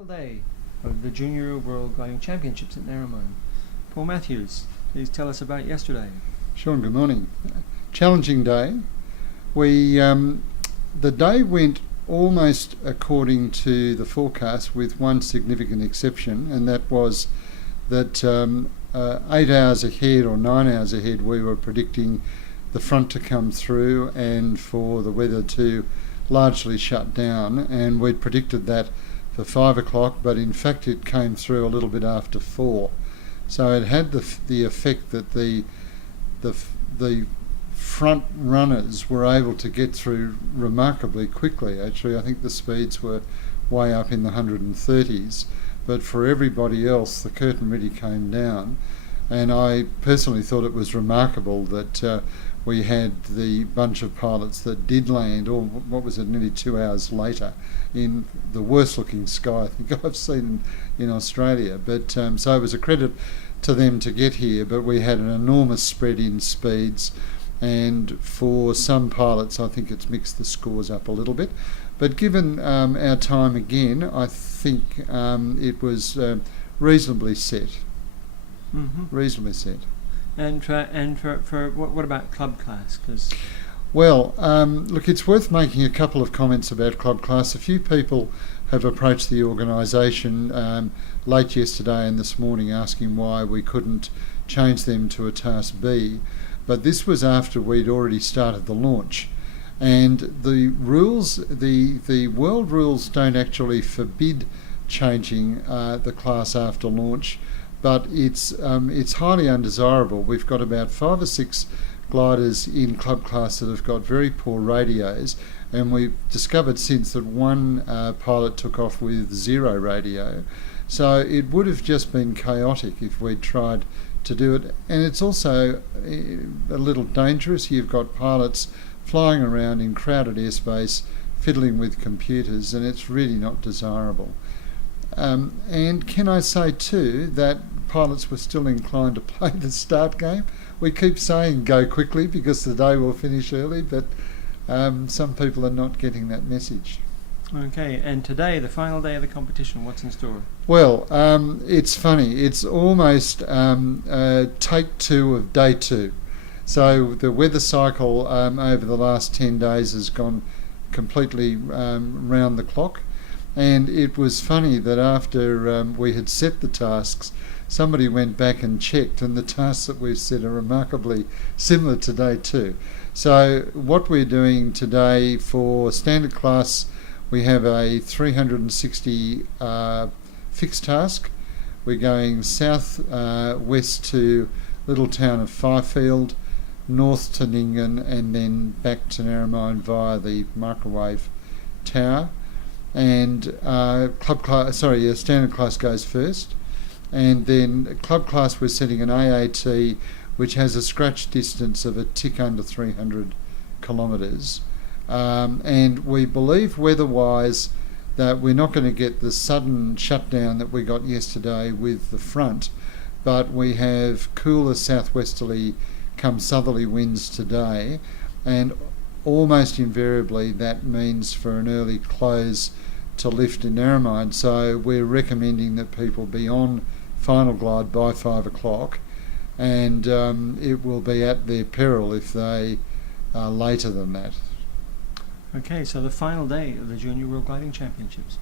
Final day of the Junior World Gliding Championships at Narromine. Paul Matthews, please tell us about yesterday. Sean, good morning. Challenging day. The day went almost according to the forecast, with one significant exception, and that was that 8 hours ahead or 9 hours ahead we were predicting the front to come through and for the weather to largely shut down, and we'd predicted that for 5 o'clock, but in fact it came through a little bit after 4. So it had the effect that the front runners were able to get through remarkably quickly. Actually, I think the speeds were way up in the 130s, but for everybody else the curtain really came down, and I personally thought it was remarkable that we had the bunch of pilots that did land, or what was it, nearly 2 hours later, in the worst looking sky I think I've seen in Australia. But so it was a credit to them to get here, but we had an enormous spread in speeds, and for some pilots I think it's mixed the scores up a little bit. But given our time again, I think it was reasonably set. Reasonably set. And for what about club class? Well, look, it's worth making a couple of comments about club class. A few people have approached the organisation late yesterday and this morning asking why we couldn't change them to a Task B, but this was after we'd already started the launch. And the rules, the world rules don't actually forbid changing the class after launch, but it's highly undesirable. We've got about 5 or 6 gliders in club class that have got very poor radios, and we've discovered since that one pilot took off with 0 radio. So it would have just been chaotic if we'd tried to do it, and it's also a little dangerous. You've got pilots flying around in crowded airspace fiddling with computers, and it's really not desirable. And can I say too that pilots were still inclined to play the start game. We keep saying go quickly because the day will finish early, but some people are not getting that message. Okay, and today, the final day of the competition, what's in store? Well, it's funny. It's almost take 2 of day 2. So the weather cycle over the last 10 days has gone completely round the clock. And it was funny that after we had set the tasks, somebody went back and checked, and the tasks that we've set are remarkably similar to day 2. So what we're doing today for standard class, we have a 360 fixed task. We're going south west to little town of Fifield, north to Ningen, and then back to Narromine via the microwave tower. And standard class goes first, and then club class we're setting an AAT which has a scratch distance of a tick under 300 kilometres, and we believe weather-wise that we're not going to get the sudden shutdown that we got yesterday with the front, but we have cooler southwesterly come southerly winds today, and almost invariably that means for an early close to lift in Narromine. So we're recommending that people be on final glide by 5 o'clock, and it will be at their peril if they are later than that. Okay, so the final day of the Junior World Gliding Championships.